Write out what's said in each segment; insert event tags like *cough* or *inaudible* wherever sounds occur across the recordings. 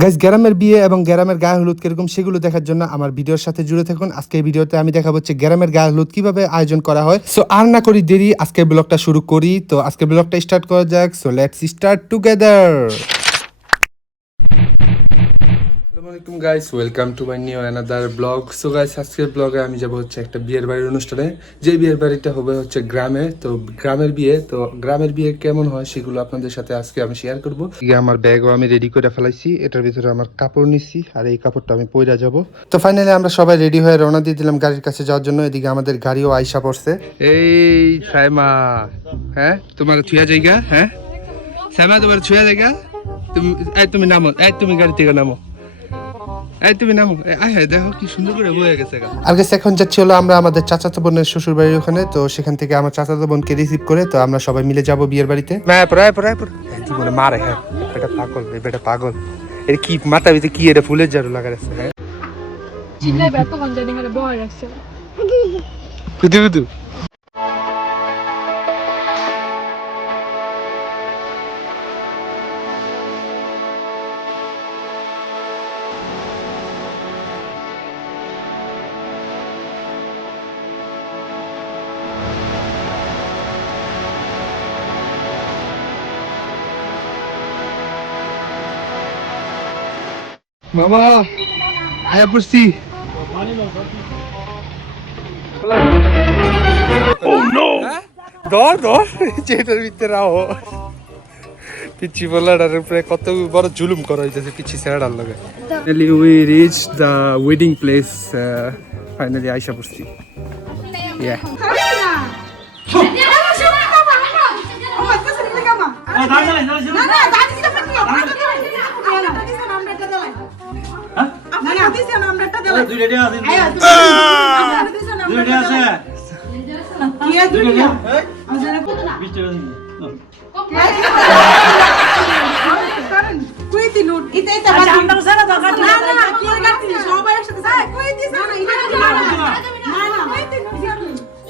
Guys গ্রামের বিয়ে এবং গ্রামের গায়ে হলুদ কীরকম সেগুলো দেখার জন্য আমার ভিডিওর সাথে জুড়ে থাকুন। আজকে এই ভিডিওতে আমি দেখাবো হচ্ছে গ্রামের গায়ে হলুদ কীভাবে আয়োজন করা হয়। সো আর না করি দেরি আজকে ব্লগটা শুরু করি। তো আজকে ব্লগটা স্টার্ট করা যাক। সো লেটস স্টার্ট টুগেদার আসসালামাইকুম guys welcome to my new another blog so guys আজকের ব্লগে আমি যাব হচ্ছে একটা বিয়ের বাড়ির অনুষ্ঠানে। যে বিয়ের বাড়িটা হবে হচ্ছে গ্রামে তো গ্রামের বিয়ে তো গ্রামের বিয়ে কেমন হয় সেগুলো আপনাদের সাথে আজকে আমি শেয়ার করব। আমার ব্যাগও আমি রেডি করে ফেলাইছি এটার ভিতরে আমার কাপড় নিছি আর এই কাপড়টা আমি পইরা যাব। তো ফাইনালি আমরা সবাই রেডি হয়ে রওনা দিয়ে দিলাম গাড়ির কাছে যাওয়ার জন্য এদিকে আমাদের গাড়িও আইসা পড়ছে। এই সাইমা হ্যাঁ তোমার ছুঁয়া জায়গা হ্যাঁ? সাইমা তোমার ছুঁয়া জায়গা? তুমি এই তুমি নামো এই তুমি গাড়ি থেকে নামো। এই তুমি এই, আয় হায় দেখো কি সুন্দর করে বয়ে গেছে আর গেছে এখন যাচ্ছি হলো আমরা আমাদের চাচাতো বোনের শ্বশুর বাড়ির ওখানে। তো সেখান থেকে আমার চাচাতো বোনকে রিসিভ করে তো আমরা সবাই মিলে যাব বিয়ের বাড়িতে। হ্যাঁ প্রায় প্রায় জীবনে মারে হ্যাঁ এটা পাগল এটা পাগল। এর কি মাথা ভিতরে কি এটা ফুলের ঝাড়ু লাগা রাখছে হ্যাঁ? চিল্লাই ব্যর্থ কোন জানি বয় রাখছে। কুদু কুদু মামা আয়া পড়ছি ধর ধর যেটার ভিতরে আও পিচ্ছি বলাটার উপরে কত বড় জুলুম করা হইতেছে পিচ্ছি ছেড়ার লগে finally we reach the wedding place finally আইসা পড়ছি ইয়া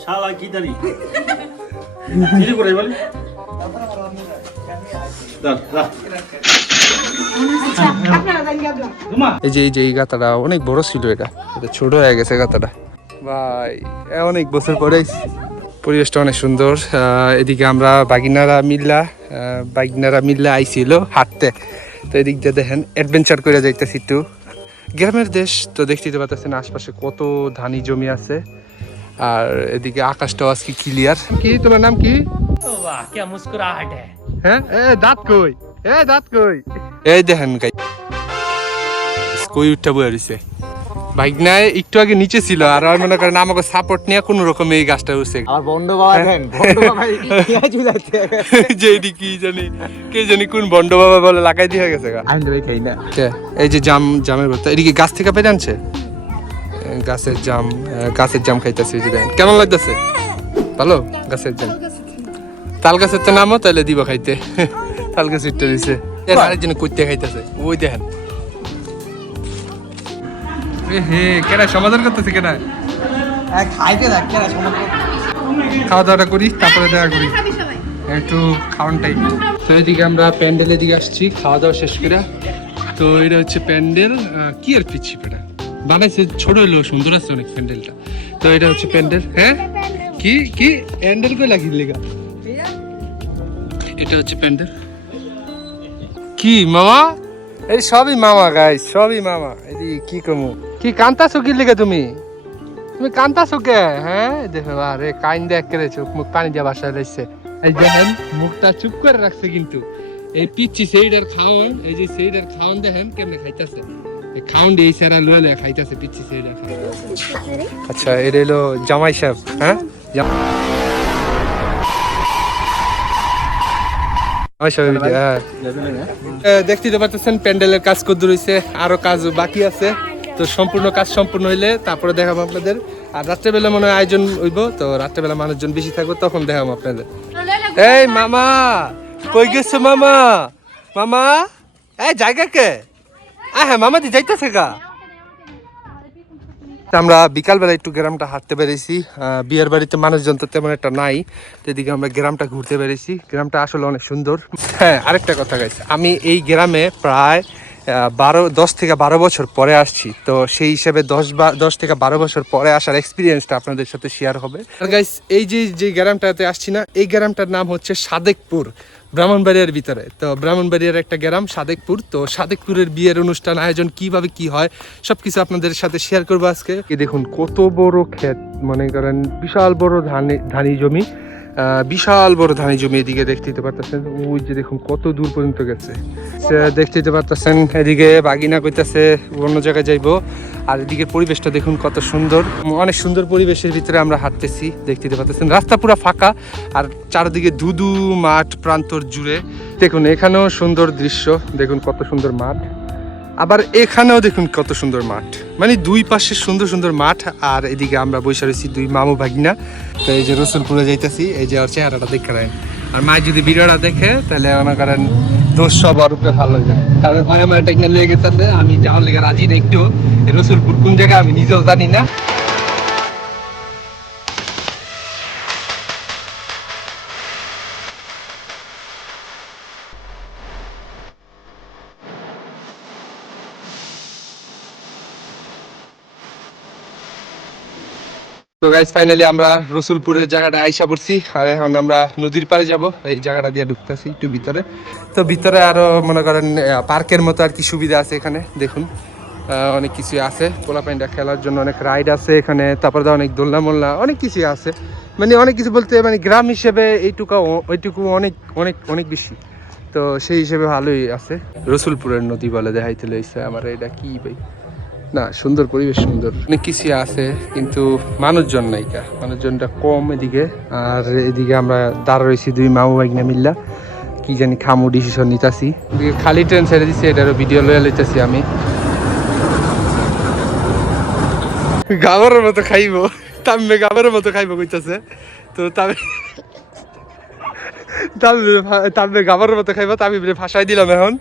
শালা কি চিনি করে বলি। এই যে এই যে এই গাতাটা অনেক বড় ছিল এটা। এটা ছোট হয়ে গেছে গাতাটা। ভাই অনেক বছর পরে পরিবেশটা অনেক সুন্দর। এদিকে আমরা বাগিনারা মিল্লা বাগিনারা মিল্লা আইছিল হাঁটতে। তো এদিক দিয়ে দেখেন অ্যাডভেঞ্চার করে যাইতেছি একটু। গ্রামের দেশ তো দেখতে পাচ্ছেন আশপাশে কত ধানি জমি আছে। আর এদিকে আকাশটাও আজকে ক্লিয়ার কি তোমার নাম কি? হ্যাঁ এ দাঁত কই? এ দাঁত কই? এই দেখেন গাই। কই উঠটা বয়ে বাইক নাই একটু আগে নিচে ছিল আর আর মনে করেন আমাকে সাপোর্ট নিয়ে কোনো রকম এই গাছটা উঠছে। আর বন্ড বাবা দেন বন্ড বাবা পেঁয়াজ বিলাচ্ছে *laughs* কি জানি কে জানি কোন বন্ড বাবা বলে লাগাই দিয়ে গেছে আমি তো খাই না। এই যে জাম জামের ভর্তা। এটি কি গাছ থেকে পেয়ে আনছে? গাছের জাম গাছের জাম খাইতেছে যে দেখেন। কেমন লাগতেছে? ভালো? গাছের জাম। তাল গাছের তো নামও তাহলে দিব খাইতে। *laughs* তাল গাছের টা দিছে আরেকজন কইতে খাইতেছে। ওই দেখেন। হে কেনা সমাধান করতেছে কেনা খাইতে খাওয়া দাওয়াটা করি তারপরে দেখা করি। একটু খাওয়ান টাইম তো এদিকে আমরা প্যান্ডেলের দিকে আসছি খাওয়া দাওয়া শেষ করে। তো এটা হচ্ছে প্যান্ডেল কি আর পিচ্ছি পেটা? বানাইছে ছোট হলেও সুন্দর আছে অনেক প্যান্ডেলটা। তো এটা হচ্ছে প্যান্ডেল হ্যাঁ? কি কি? প্যান্ডেল কই লাগিয়ে লেগা? এটা হচ্ছে প্যান্ডেল। কি মামা? এই সবই মামা গাই সবই মামা। এই কি কমু? কি কান্তাছো কি লেগে তুমি? তুমি কান্তাছো কে? হ্যাঁ? দেখো আরে কাইন দেখ করে চোখ মুখ পানি দিয়ে বাসায় লাগছে এই দেখেন মুখটা চুপ করে রাখছে কিন্তু। এই পিচ্ছি সেইডার খাওয়ান এই যে সেইডার খাওয়ান দেখেন কেমনে খাইতাছে? দিয়ে এই সারা লয়ে লয়ে খাইতাছে পিচ্ছি আচ্ছা এটা হলো জামাই সাহেব হ্যাঁ? হ্যাঁ। এ, দেখতেই তো পাচ্ছেন প্যান্ডেলের কাজ করতে রয়েছে আরও কাজ বাকি আছে। তো সম্পূর্ণ কাজ সম্পূর্ণ হইলে তারপরে দেখাবো আপনাদের। আর রাত্রেবেলা মনে হয় আয়োজন হইব তো রাত্রেবেলা মানুষজন বেশি থাকবে তখন দেখাবো আপনাদের। এই মামা! কই গেছো মামা? মামা? এই জায়গা কে? হ্যাঁ মামা দি যাইতেছে গা। আমরা বিকালবেলা একটু গ্রামটা হাঁটতে পেরেছি বিয়ের বাড়িতে মানুষজন তো তেমন একটা নাই সেদিকে আমরা গ্রামটা ঘুরতে পেরেছি গ্রামটা আসলে অনেক সুন্দর। হ্যাঁ আরেকটা কথা গেছে আমি এই গ্রামে প্রায় বারো, দশ থেকে বারো বছর পরে আসছি। তো সেই হিসেবে দশ বা, দশ থেকে বারো বছর পরে আসার এক্সপিরিয়েন্সটা আপনাদের সাথে শেয়ার হবে। গাইস এই যে যে গ্রামটাতে আসছি না, এই গ্রামটার নাম হচ্ছে সাদেকপুর, ব্রাহ্মণবাড়িয়ার ভিতরে। তো ব্রাহ্মণবাড়িয়ার একটা গ্রাম, সাদেকপুর। তো সাদেকপুরের বিয়ের অনুষ্ঠান আয়োজন কীভাবে কি হয় সব কিছু আপনাদের সাথে শেয়ার করব আজকে। দেখুন, কত বড় ক্ষেত, মনে করেন, বিশাল বড় ধানি ধানি জমি। বিশাল বড় ধানি জমি এদিকে দেখতে পারতেছেন। ওই যে দেখুন, কত দূর পর্যন্ত গেছে। দেখতে পারতেছেন, এদিকে বাগিনা কইতাছে, অন্য জায়গায় যাইবো। আর এদিকে পরিবেশটা দেখুন, কত সুন্দর। অনেক সুন্দর পরিবেশের ভিতরে আমরা হাঁটতেছি, দেখতে পারতেছেন। রাস্তা পুরো ফাঁকা, আর চারদিকে ধুধু মাঠ প্রান্তর জুড়ে। দেখুন, এখানেও সুন্দর দৃশ্য। দেখুন, কত সুন্দর মাঠ। আবার এখানেও দেখুন কত সুন্দর মাঠ। মানে দুই পাশে সুন্দর সুন্দর মাঠ আর এদিকে আমরা বসে রয়েছি দুই মামু ভাগিনা। তো এই যে রসুলপুরে যাইতেছি, এই যে ওর চেহারাটা দেখে নেয় আর মায়ের যদি ভিডিওটা দেখে, তাহলে মনে করেন দোষ সব আর উপরে ভালো হয়ে যায় কারণ ভাই আমার এটা লেগে গেছে আমি যাওয়ার লেগে রাজি না একটু। রসুলপুর কোন জায়গায় আমি নিজেও জানি না। তো গাইজ ফাইনালি আমরা রসুলপুরের জায়গাটা আইসা পড়ছি। আর এখন আমরা নদীর পাড়ে যাব। এই জায়গাটা দিয়ে ঢুকতেছি একটু ভিতরে। তো ভিতরে আরও মনে করেন পার্কের মতো আর কি সুবিধা আছে এখানে, দেখুন। অনেক কিছু আছে। পোলাপাইনটা খেলার জন্য অনেক রাইড আছে এখানে। তারপরে অনেক দোলনা মোলনা অনেক কিছু আছে। মানে অনেক কিছু বলতে মানে গ্রাম হিসেবে এইটুকু, ওইটুকু অনেক অনেক অনেক বেশি। তো সেই হিসেবে ভালোই আছে। রসুলপুরের নদী বলে দেখাইতে লইছে। আমার এটা কি ভাই? না সুন্দর পরিবেশ সুন্দর। অনেক কিছু আছে কিন্তু মানুষজন নাই কা। মানুষজনটা কম এদিকে আর এদিকে আমরা দাঁড়া রয়েছি দুই মামু বাইকনা মিল্লা। কি জানি খামু ডিসিশন নিতাছি। খালি ট্রেন ছেড়ে দিছি এটারও ভিডিও লয়ে লইতাছি আমি। গাবরের মতো খাইব তামবে গাবরের মতো খাইব কইতাছে। তো তবে তামবে গাবরের মতো খাইব তামি ভাষায় দিলাম এখন।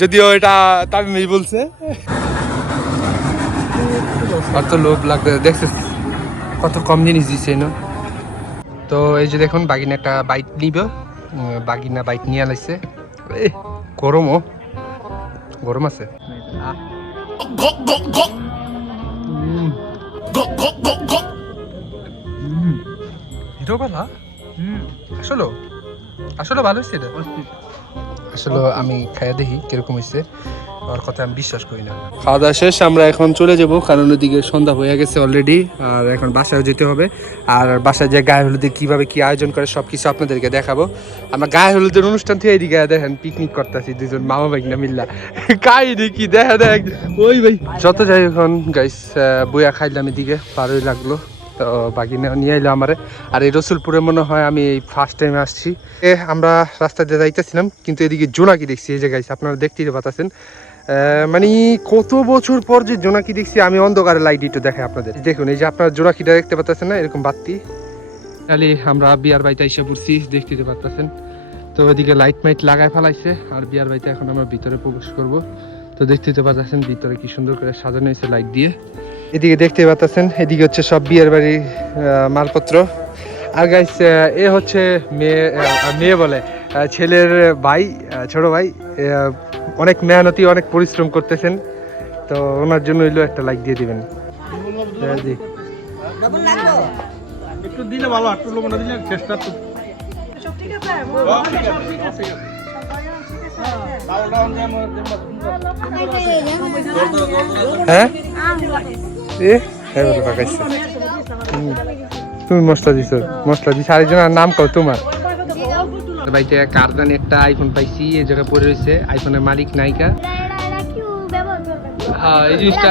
যদিও এটা তামিমেই বলছে। আর তো লোভ লাগবে। দেখছিস কত কম জিনিস দিছে না? তো এই যে দেখুন বাগিনা একটা বাইক নিব বাগিনা বাইট নিয়ে আলাইছে। এ গরমও গরম আছে। আসলে? আসলে ভালো হয়েছে এটা? আসলে আমি খাইয়া দেখি কীরকম হয়েছে আর কথা আমি বিশ্বাস করি না। খাওয়া দাওয়া শেষ, আমরা এখন চলে যাব। কারণ ওদিকে সন্ধ্যা হয়ে গেছে অলরেডি আর এখন বাসায় যেতে হবে। আর বাসায় যে গায়ে হলুদে কীভাবে কি আয়োজন করে সব কিছু আপনাদেরকে দেখাবো। আমরা গায়ে হলুদের অনুষ্ঠান থেকে এদিকে দেখেন পিকনিক করতেছি দুজন মামা ভাই না মিল্লা। কাই দেখি, দেখা দেখ। ওই ভাই। যত যাই এখন গাইস বইয়া খাইলাম এদিকে ভালোই লাগল। তো বাকি নিয়ে এলো আমারে। আর এই রসুলপুরে মনে হয় আমি এই ফার্স্ট টাইম আসছি। এ, আমরা রাস্তা দিয়ে যাইতেছিলাম, কিন্তু এদিকে জোনাকি দেখছি। এই যে গাইছে আপনারা দেখতেই পাচ্ছেন মানে কত বছর পর যে জোনাকি দেখছি আমি অন্ধকারে লাইট একটু দেখাই আপনাদের। দেখুন এই যে আপনার জোনাকিটা দেখতে পাচ্ছেন না এরকম বাতি। খালি আমরা বিয়ার বাড়িতে এসে পড়ছি দেখতে পাচ্ছেন তো ওইদিকে লাইট মাইট লাগায় ফেলাইছে আর বিয়ার বাড়িতে এখন আমরা ভিতরে প্রবেশ করব। তো দেখতে তো পাচ্ছেন ভিতরে কি সুন্দর করে সাজানো হয়েছে লাইট দিয়ে। এদিকে দেখতে পাচ্ছেন এদিকে হচ্ছে সব বিয়ের বাড়ির মালপত্র। আর গাইস এ হচ্ছে মেয়ে মেয়ে বলে। ছেলের ভাই ছোট ভাই অনেক মেহনতি অনেক পরিশ্রম করতেছেন। তো ওনার জন্য হইল একটা লাইক দিয়ে দিবেন। হ্যাঁ, জি। একটু দিলে ভালো একটু লোকটা দিলে চেষ্টা তো হ্যাঁ? এ পাকাইছে। হুম। তুমি মশলা দিছো মশলা দিছো। আরেকজন আর নাম কও তোমার? ভাইতে কারদানি একটা আইফোন পাইছি এই জায়গায় পড়ে রয়েছে আইফোনের মালিক নায়িকা। এই জিনিসটা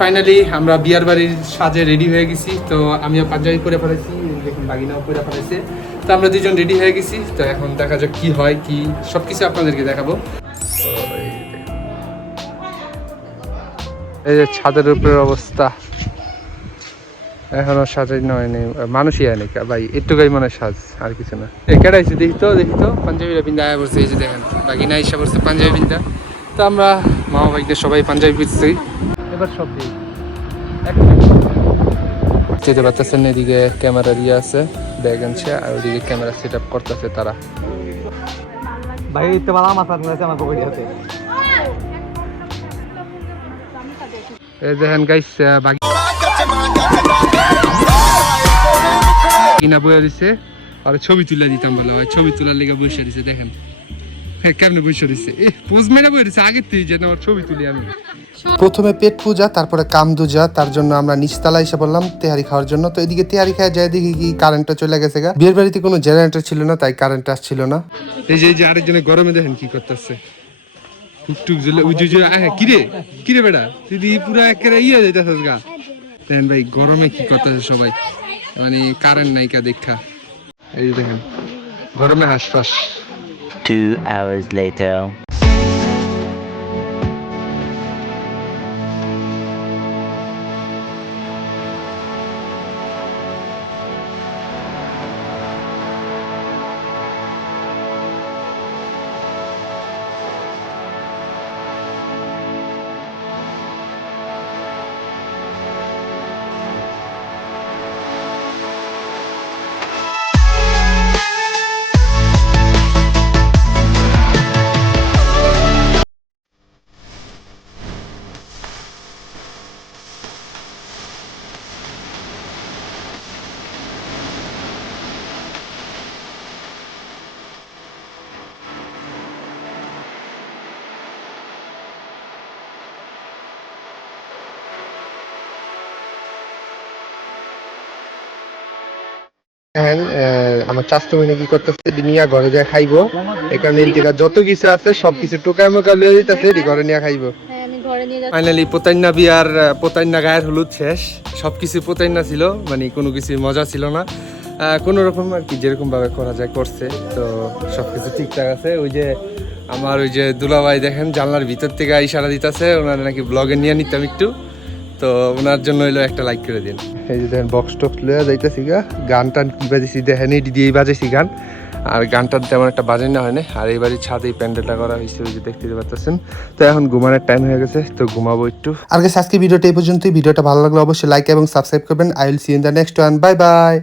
ফাইনালি আমরা বিয়ার বাড়ির সাজে রেডি হয়ে গেছি তো আমিও পাঞ্জাবি পরে ফেলেছি দেখুন বাগিনাও পরে ফেলেছে। তো আমরা দুজন রেডি হয়ে গেছি তো এখন দেখা যাক কি হয় কি সব কিছু আপনাদেরকে দেখাবো। এই এই যে ছাদের উপরের অবস্থা। এখনও সাজাই নয় নেই মানুষই আয় নাকি ভাই একটুকাই মনে হয় সাজ আর কিছু না। এ কেডাইছে দেখি তো দেখি তো। পাঞ্জাবিরা বিন্দা আয়া বসছে এই যে দেখেন বাকি না ইসা বসছে পাঞ্জাবি বিন্দা তো আমরা মামা ভাইদের সবাই পাঞ্জাবি পিছছি এবার সব দিই। যেতে পারতেছেন এদিকে ক্যামেরা দিয়ে আছে ব্যাগ আনছে আর ওদিকে ক্যামেরা সেট আপ করতেছে তারা। ভাই তো বালা মাছ আছে আমার পকেটে আছে এই দেখেন গাইস বাকি কিনা বইয়া দিছে আর ছবি তুলে দিতাম বলে হয় ছবি তোলার লেগে বসে দিছে দেখেন। হ্যাঁ কেমনে বসে দিছে? এ পোজ মেরে বসে দিছে আগের থেকে যে আমার ছবি তুলি আমি। প্রথমে পেট পূজা তারপরে কামদুজা তার জন্য আমরা নিচতলা এসে বললাম তেহারি খাওয়ার জন্য। তো এদিকে তেহারি খাওয়া যায় দেখি কি কারেন্টটা চলে গেছে গা। বিয়ের বাড়িতে কোনো জেনারেটর ছিল না তাই কারেন্ট আসছিল না। এই যে এই যে আরেকজনে গরমে দেখেন কি করতেছে। টুকটুক জ্বলে উই জুজু আহে কিরে? কিরে বেটা? তুই দি পুরা একেবারে ইয়ে যাইতাছিস গা। দেখেন ভাই গরমে কি করতেছে সবাই। মানে কারেন্ট নাইকা দেখা এই দেখেন গরমে হাসফাস Two hours later. হ্যাঁ আমার চাষতো মিনে কি করতেছে? নিয়ে ঘরে যা খাইবো। এখানে যত কিছু আছে সবকিছু টোকা মোকা লয়ে দিতেছে এটি ঘরে নিয়ে খাইবো। হ্যাঁ ফাইনালি পোতাইন্না বিয়ার পোতাইন্না গায়ের হলুদ শেষ। সবকিছু পোতাইন্না ছিল মানে কোনো কিছু মজা ছিল না। আহ, কোনো রকম আর কি যেরকম ভাবে করা যায় করছে। তো সবকিছু ঠিকঠাক আছে। ওই যে আমার ওই যে দুলাভাই দেখেন জানলার ভিতর থেকে ইশারা দিতেছে। ওনার নাকি ব্লগে নিয়ে নিতাম একটু। তো ওনার জন্য হইল একটা লাইক করে দিন। এই যে দেখেন বক্স টক্স লয়ে যাইতেছি গা। গান টান কি বাজেছি দেখেন এটি দিয়েই বাজেছি গান। আর গানটার তেমন একটা বাজে না হয় না আর এই বাড়ির এই প্যান্ডেলটা করা হয়েছে ওই যে দেখতে পাচ্ছেন তো এখন ঘুমানোর টাইম হয়ে গেছে তো ঘুমাবো একটু। আর গেছে আজকে ভিডিওটা এই পর্যন্তই। ভিডিওটা ভালো লাগলে অবশ্যই লাইক এবং সাবস্ক্রাইব করবেন। I will see in the next one bye bye